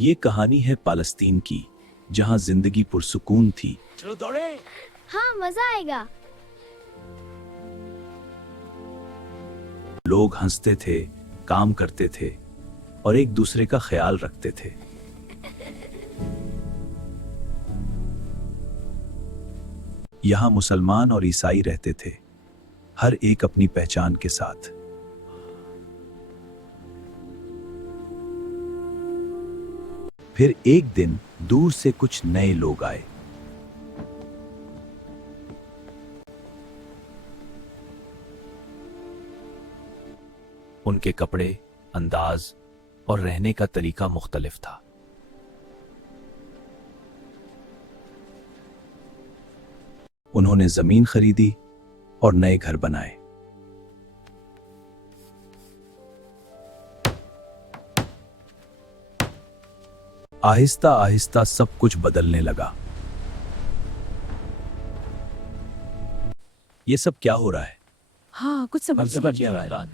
ये कहानी है पालस्तीन की, जहां जिंदगी पुरसुकून थी। चलो दौड़े। हाँ, मजा आएगा। लोग हंसते थे, काम करते थे और एक दूसरे का ख्याल रखते थे। यहाँ मुसलमान और ईसाई रहते थे, हर एक अपनी पहचान के साथ। फिर एक दिन दूर से कुछ नए लोग आए। उनके कपड़े, अंदाज और रहने का तरीका मुख्तलिफ था। उन्होंने जमीन खरीदी और नए घर बनाए। आहिस्ता आहिस्ता सब कुछ बदलने लगा। ये सब क्या हो रहा है? हाँ, कुछ समझ नहीं आ रहा।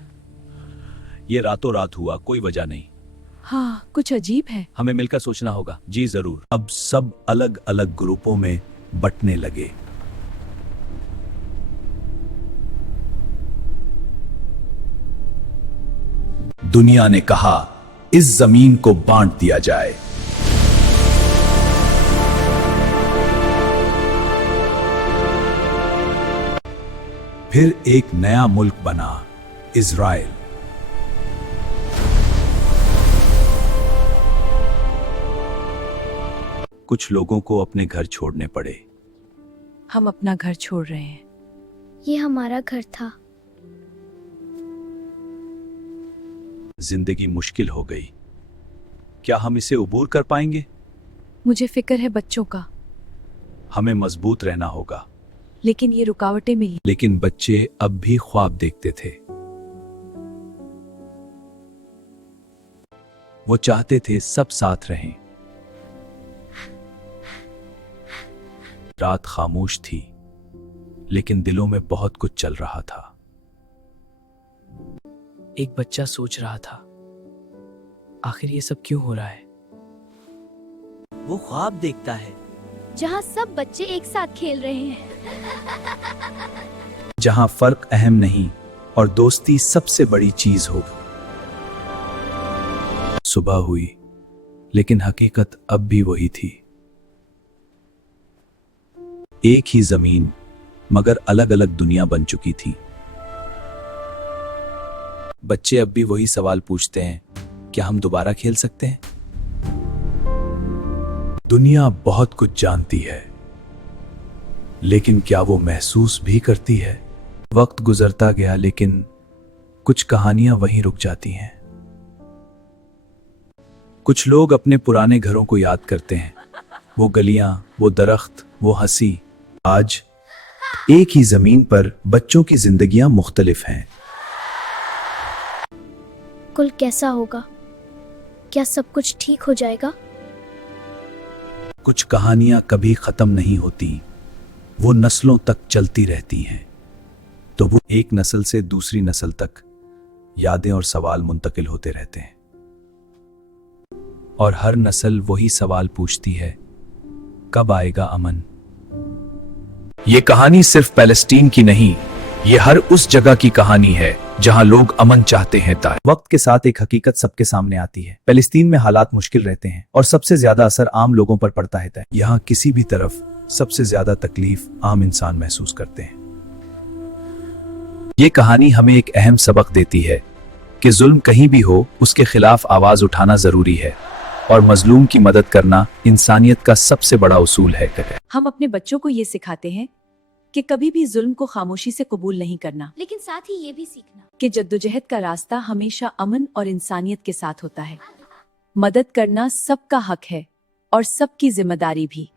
ये रातों रात हुआ, कोई वजह नहीं। हाँ, कुछ अजीब है। हमें मिलकर सोचना होगा। जी जरूर। अब सब अलग अलग ग्रुपों में बंटने लगे। दुनिया ने कहा, इस जमीन को बांट दिया जाए। फिर एक नया मुल्क बना, इजराइल। कुछ लोगों को अपने घर छोड़ने पड़े। हम अपना घर छोड़ रहे हैं। ये हमारा घर था। जिंदगी मुश्किल हो गई। क्या हम इसे उबूर कर पाएंगे? मुझे फिक्र है बच्चों का। हमें मजबूत रहना होगा। लेकिन ये रुकावटें मिली। लेकिन बच्चे अब भी ख्वाब देखते थे। वो चाहते थे सब साथ रहें। रात खामोश थी, लेकिन दिलों में बहुत कुछ चल रहा था। एक बच्चा सोच रहा था, आखिर ये सब क्यों हो रहा है? वो ख्वाब देखता है जहाँ सब बच्चे एक साथ खेल रहे हैं। जहां फर्क अहम नहीं और दोस्ती सबसे बड़ी चीज हो। सुबह हुई, लेकिन हकीकत अब भी वही थी। एक ही जमीन, मगर अलग अलग दुनिया बन चुकी थी। बच्चे अब भी वही सवाल पूछते हैं, क्या हम दोबारा खेल सकते हैं? दुनिया बहुत कुछ जानती है, लेकिन क्या वो महसूस भी करती है? वक्त गुजरता गया, लेकिन कुछ कहानियां वहीं रुक जाती हैं। कुछ लोग अपने पुराने घरों को याद करते हैं, वो गलियां, वो दरख्त, वो हंसी। आज एक ही जमीन पर बच्चों की जिंदगियां मुख्तलिफ हैं। कुल कैसा होगा? क्या सब कुछ ठीक हो जाएगा? कुछ कहानियां कभी खत्म नहीं होती, वो नस्लों तक चलती रहती हैं। तो वो एक नस्ल से दूसरी नस्ल तक यादें और सवाल मुंतकिल होते रहते हैं। और हर नस्ल वही सवाल पूछती है, कब आएगा अमन? ये कहानी सिर्फ पैलेस्टीन की नहीं, ये हर उस जगह की कहानी है जहां लोग अमन चाहते हैं। वक्त के साथ एक हकीकत सबके सामने आती है। पैलेस्तीन में हालात मुश्किल रहते हैं और सबसे ज्यादा असर आम लोगों पर पड़ता है। यहाँ किसी भी तरफ सबसे ज्यादा तकलीफ आम इंसान महसूस करते हैं। ये कहानी हमें एक अहम सबक देती है कि जुल्म कहीं भी हो, उसके खिलाफ आवाज उठाना जरूरी है और मजलूम की मदद करना इंसानियत का सबसे बड़ा उसूल है। हम अपने बच्चों को ये सिखाते हैं कि कभी भी जुल्म को खामोशी से कबूल नहीं करना, लेकिन साथ ही ये भी सीखना कि जद्दोजहद का रास्ता हमेशा अमन और इंसानियत के साथ होता है। मदद करना सबका हक है और सबकी जिम्मेदारी भी।